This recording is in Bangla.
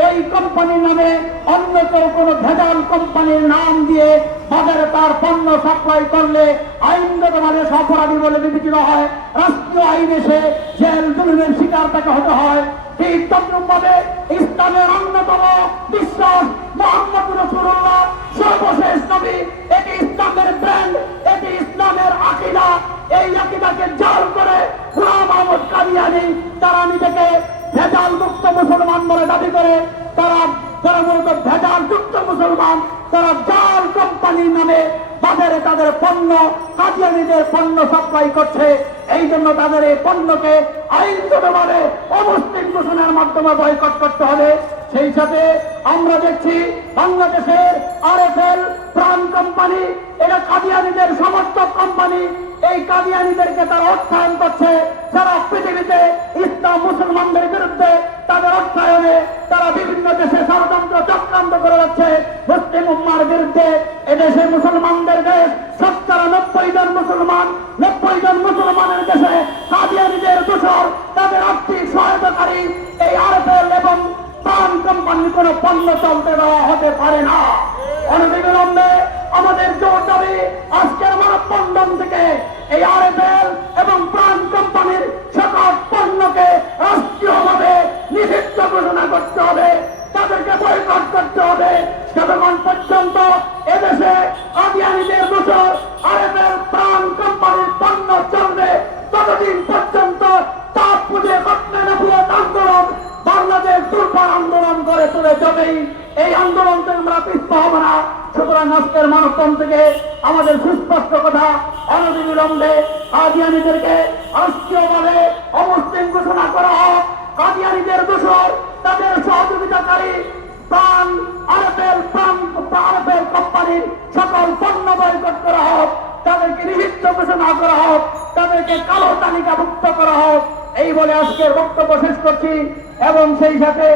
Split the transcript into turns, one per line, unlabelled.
ওই কোম্পানির নামে অন্য কেউ কোনো ভেজাল কোম্পানির নাম দিয়ে বাজারে তার পণ্য সাপ্লাই করলে আইনগত মানে অপরাধী বলে বিবেচিত হয়। রাষ্ট্রীয় আইনে সে জেল, জুলুমের শিকার তাকে হতে হয়। ইসলামের অন্যতম বিশ্বাস মোহাম্মদ রসুল্লাহ সর্বশেষ নবী। এটি ইসলামের ব্র্যান্ড এটি ইসলামের আকিদা। এই আকিদাকে জাল কাদিয়ানি তারা নিজেকে ভেজাল মুক্ত মুসলমান বলে দাবি করে। তারা তারা মূলত ভেজাল যুক্ত মুসলমান, তারা জাল কোম্পানির নামে বাজারে তাদের পণ্য কাদিয়ানিদের পণ্য সাপ্লাই করছে। এই জন্য তাদের এই পণ্যকে আইনগতভাবে অমুসলিম ঘোষণার মাধ্যমে বয়কট করতে হবে। সেই সাথে আমরা দেখছি বাংলাদেশের আরএফএল প্রাণ কোম্পানি এটা কাদিয়ানিদের সমর্থক কোম্পানি। এই কাদিয়ানিদেরকে তারা অর্থায়ন করছে, সারা পৃথিবীতে ইসলাম মুসলমানদের বিরুদ্ধে তাদের অর্থায়নে তারা বিভিন্ন দেশে ষড়যন্ত্র চক্রান্ত করে যাচ্ছে। মুসলিম উম্মার বিরুদ্ধে এদেশে মুসলমানদের দেশ শতকরা নব্বই জন মুসলমান, নব্বই জন মুসলমানের দেশে কাদিয়ানিদের দূষর, তাদের আর্থিক সহায়তাকারী এই আরএফএল এবং প্রাণ কোম্পানির কোন পণ্য চলতে দেওয়া হতে পারে না। অনবিলম্বে আমাদের জোর দাবি, আজকের মানববন্ধন থেকে এই আরএফএল যতক্ষণ পর্যন্ত এদেশে আদিয়ানিদের দোষর আরএফএল প্রাণ কোম্পানির পণ্য চলবে, ততদিন পর্যন্ত তাপ পুজো নবুয়ত আন্দোলন বাংলাদেশ দুর্বার আন্দোলন করে তুলে যাবেই এই আন্দোলন থেকে আমরা পিছপা হব না। সুতরাং আজকের মানবতন থেকে আমাদের সুস্পষ্ট কথা অনবিলম্বে কাদিয়ানিদেরকে রাষ্ট্রীয়ভাবে অমুসলিম ঘোষণা করা হোক। কাদিয়ানিদের দোষর তাদের সহযোগিতাকারী প্রাণ আরবেল প্রান্ত আরবের কোম্পানির সকল পণ্য বয়কট করা হোক, তাদেরকে নিষিদ্ধ ঘোষণা করা হোক, তাদেরকে কালো তালিকাভুক্ত করা হোক, এই বলে আজকের বক্তব্য শেষ করছি এবং সেই সাথে